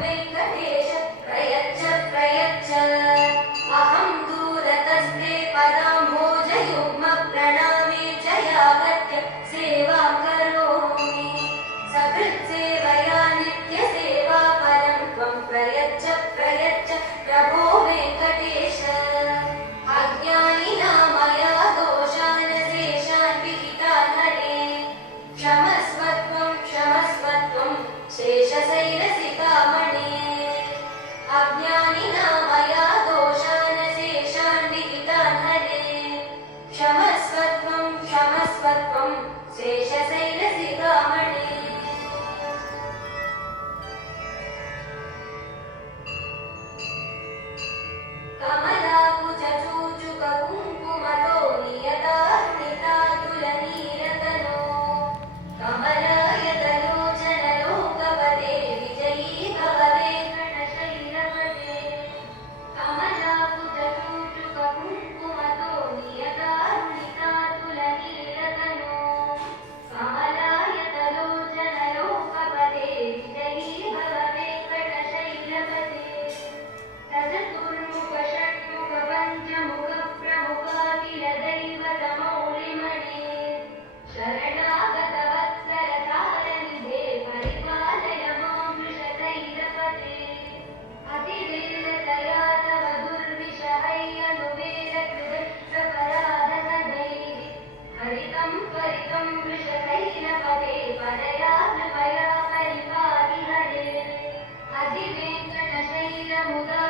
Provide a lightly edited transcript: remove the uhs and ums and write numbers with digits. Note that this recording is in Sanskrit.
वेङ्कटेश प्रयच्छ प्रयच्छ अहं दूरतस्ते पदाम्भोजयुग्मप्रणामे च यागत्य सेवां करोमि सकृत्सेवया नित्यसेवा परं त्वं प्रयच्छ प्रयच्छ प्रभो वेङ्कटेश अज्ञानिना मया दोषान् शेषान् विहितान् हरे क्षमस्व शेषशैलसिकामणे अज्ञानिना मया दोषान् शेषान् विहितान् हरे क्षमस्व शेषशैलसिकामणे कमलाकुचूचुककुङ्कुमतो नियतार्णितातुलनीलतनो कमलायतलोचनलोकपते विजयी भव वेङ्कटशैलपते कमलाकुचूचुककुङ्कुमतो नियतार्णितातुलनीलतनो कमलायतलोचनलोकपते विजयी भव वेङ्कटशैलपते चतुर्मुखषण्मुखपञ्चमुखप्रमुखाखिलदैवतमौलिमणे शरणागतवत्सरतारनिधे परिपालय मां वृषतैलपते अतिवेलतया तव दुर्विषहैरनुवेलकृतपराधसदैः हरितं परितं वृषतैलपते परया कृपया परिपाहि हरे अधिवेङ्कटशैलमुदा